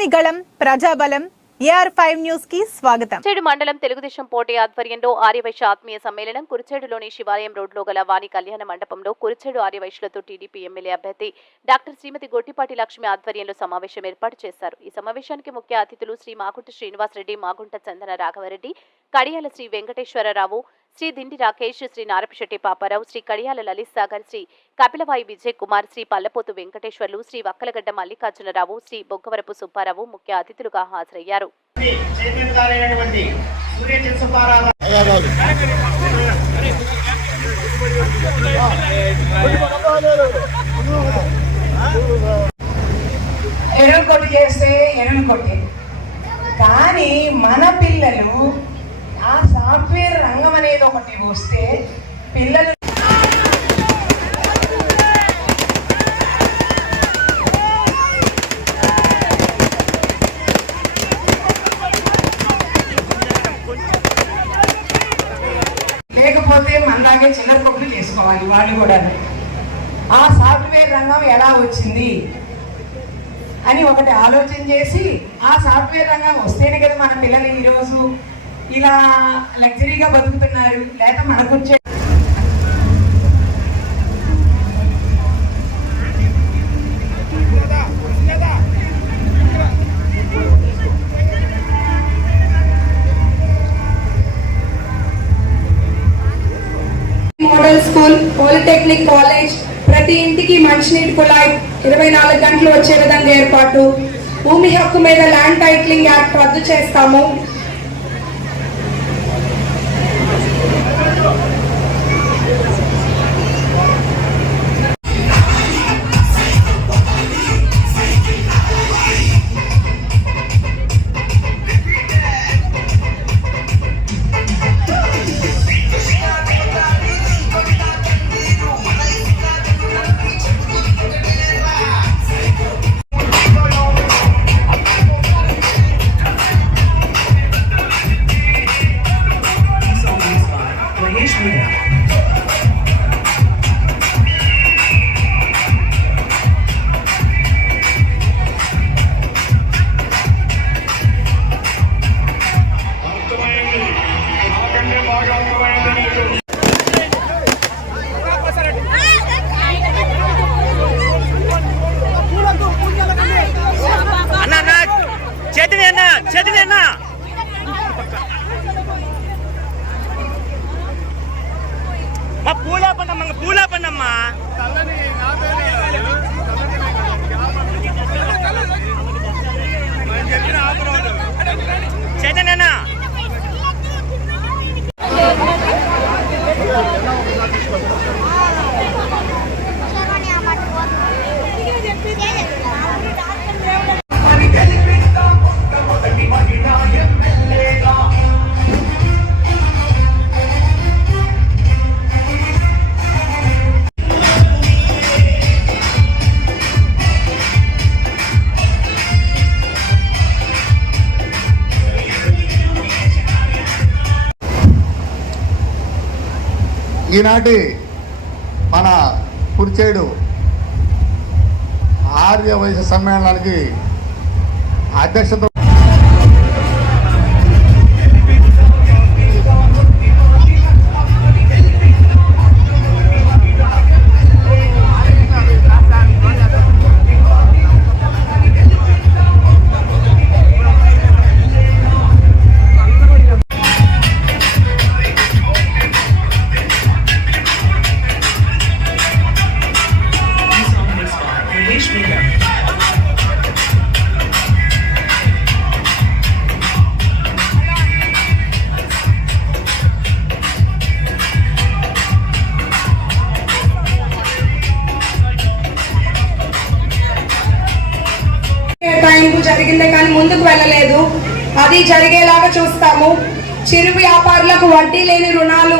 ప్రజని గళం ప్రజాబలం AR5 news కి స్వాగతం. కురిచేడు మండలం తెలుగుదేశం పార్టీ ఆధ్వర్యంలో ఆర్యవైశ్య ఆత్మీయ సమ్మేళనం కురిచేడులోని శివాలయం రోడ్లో గల వాణి కళ్యాణ మండపంలో కురిచేడు ఆర్యవైశ్యులతో టీడీపీ ఎమ్మెల్యే అభ్యర్థి డాక్టర్ శ్రీమతి గొట్టిపాటి లక్ష్మి ఆధ్వర్యంలో సమావేశం ఏర్పాటు చేశారు. ఈ సమావేశానికి ముఖ్య అతిథులు శ్రీ మాగుంట శ్రీనివాస్ రెడ్డి, మాగుంట చందన రాఘవరెడ్డి, కడియాల శ్రీ వెంకటేశ్వరరావు, శ్రీ దిండి రాకేష్, శ్రీ నారపిశెట్టి పాపారావు, శ్రీ కడియాల లలిత్ సాగర్, శ్రీ కపిలవాయి విజయ్ కుమార్, శ్రీ పల్లపోతు వెంకటేశ్వర్లు, శ్రీ వక్కలగడ్డ మల్లికార్జునరావు, శ్రీ బొగ్గవరపు సుబ్బారావు ముఖ్య అతిథులుగా హాజరయ్యారు. ఎరుకొట్టి చేస్తే ఎరును కొట్టి, కానీ మన పిల్లలు ఆ సాఫ్ట్వేర్ రంగం అనేది ఒకటి వస్తే పిల్లలు లేకపోతే మనలాగే చిల్లర కొట్లు చేసుకోవాలి. వాళ్ళు కూడా ఆ సాఫ్ట్వేర్ రంగం ఎలా వచ్చింది అని ఒకటి ఆలోచన చేసి ఆ సాఫ్ట్వేర్ రంగం వస్తేనే కదా మన పిల్లలు ఈరోజు ఇలా లగ్జరీగా బతుకుతున్నారు. లేక మనకు వచ్చే మోడల్ స్కూల్, పాలిటెక్నిక్ కాలేజ్, ప్రతి ఇంటికి మంచినీటి కుళాయి 24 గంటలు వచ్చే విధంగా ఏర్పాటు, భూమి హక్కు మీద ల్యాండ్ టైటిలింగ్ యాక్ట్ రద్దు చేస్తాము. పూలా పన్నమ్మా చైతన్యనా ఈనాటి మన కురిచేడు ఆర్యవైశ్య సమ్మేళనానికి అధ్యక్షత జరిగిందే కానీ ముందుకు వెళ్ళలేదు. అది జరిగేలాగా చూస్తాము. చిరు వ్యాపారులకు వడ్డీ లేని రుణాలు,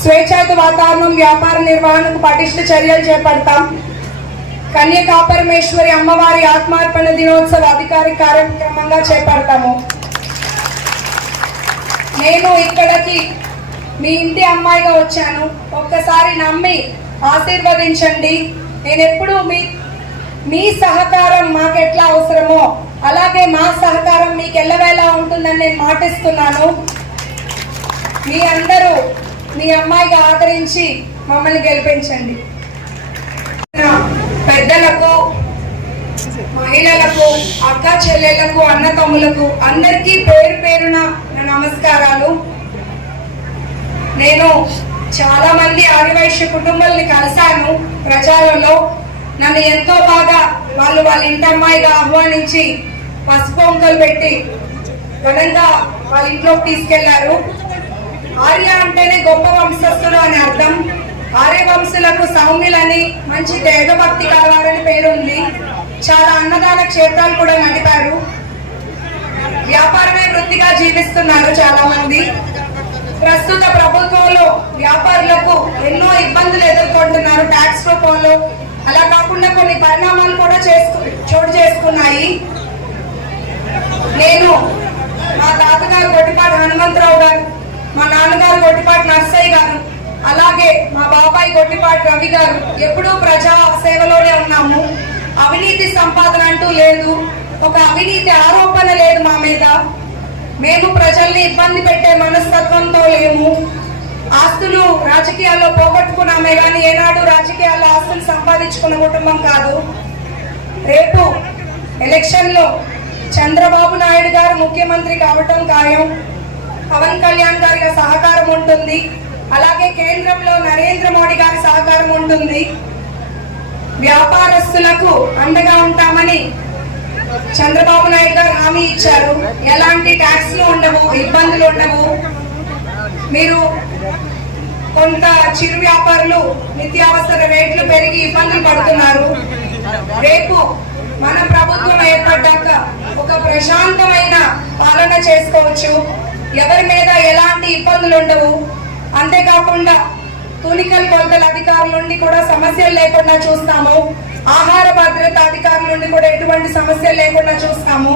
స్వేచ్ఛాయుత వాతావరణం, వ్యాపార నిర్వహణకు పటిష్ట చర్యలు చేపడతాం. కన్యకాపరమేశ్వరి అమ్మవారి ఆత్మార్పణ దినోత్సవ అధికారిక కార్యక్రమంగా చేపడతాము. నేను ఇక్కడికి మీ ఇంటి అమ్మాయిగా వచ్చాను. ఒక్కసారి నమ్మి ఆశీర్వదించండి. నేను ఎప్పుడు మీ సహకారం మాకెట్లా అవసరమో అలాగే మా సహకారం మీకు ఎల్లవేళలా ఉంటుందని నేను మాటిస్తున్నాను. మీ అందరూ మీ అమ్మాయిగా ఆదరించి మమ్మల్ని గెలిపించండి. పెద్దలకు, మహిళలకు, అక్క చెల్లెళ్లకు, అన్నతమ్ములకు అందరికీ పేరు పేరున నా నమస్కారాలు. నేను చాలా మంది ఆదివాసీ కుటుంబాలని కలిశాను ప్రజలలో. నన్ను ఎంతో బాగా వాళ్ళ ఇంటమ్మాయిగా ఆహ్వానించి పసుపు వంకలు పెట్టి ఘనంగా వాళ్ళ ఇంట్లోకి తీసుకెళ్లారు. ఆర్య అంటేనే గొప్ప వంశస్థులు అని అర్థం. ఆర్య వంశులకు సౌమ్యులని, మంచి దేవభక్తి కలవారని పేరుంది. చాలా అన్నదాన క్షేత్రాలు కూడా నడిపారు. వ్యాపారమే వృత్తిగా జీవిస్తున్నారు చాలా మంది. ప్రస్తుత ప్రభుత్వంలో వ్యాపారులకు ఎన్నో ఇబ్బందులు ఎదుర్కొంటున్నారు ట్యాక్స్ రూపంలో. అలా కాకుండా కొన్ని పరిణామాలు కూడా చోటు చేసుకున్నాయి. నేను మా తాతగారు గొట్టిపాటి హనుమంతరావు గారు, మా నాన్నగారు గొట్టిపాటి నర్సయ్య గారు, అలాగే మా బాబాయ్ గొట్టిపాటి రవి గారు ఎప్పుడూ ప్రజా సేవలోనే ఉన్నాము. అవినీతి సంపాదన అంటూ లేదు, ఒక అవినీతి ఆరోపణ లేదు మా మీద. మేము ప్రజల్ని ఇబ్బంది పెట్టే మనస్తత్వంతో లేము. ఆస్తులు రాజకీయాల్లో పోగొట్టుకున్నామే కానీ ఏనాడు రాజకీయాల్లో ఆస్తులు సంపాదించుకున్న కుటుంబం కాదు. రేపు ఎలక్షన్ లో చంద్రబాబు నాయుడు గారు ముఖ్యమంత్రి కావటం ఖాయం. పవన్ కళ్యాణ్ గారి సహకారం ఉంటుంది. అలాగే కేంద్రంలో నరేంద్ర మోడీ గారి సహకారం ఉంటుంది. వ్యాపారస్తులకు అండగా ఉంటామని చంద్రబాబు నాయుడు గారు హామీ ఇచ్చారు. ఎలాంటి ట్యాక్స్లు ఉండవు, ఇబ్బందులు ఉండవు. మీరు కొంత చిరు వ్యాపారులు నిత్యావసర రేట్లు పెరిగి ఇబ్బందులు పడుతున్నారు. రేపు మన ప్రభుత్వం ఏర్పడ్డాక ఒక ప్రశాంతమైన పాలన చేసుకోవచ్చు. ఎవరి మీద ఎలాంటి ఇబ్బందులు ఉండవు. అంతేకాకుండా తూనికల్ కొలతల అధికారుల నుండి కూడా సమస్యలు లేకుండా చూస్తాము. ఆహార భద్రత అధికారుల నుండి కూడా ఎటువంటి సమస్యలు లేకుండా చూస్తాము.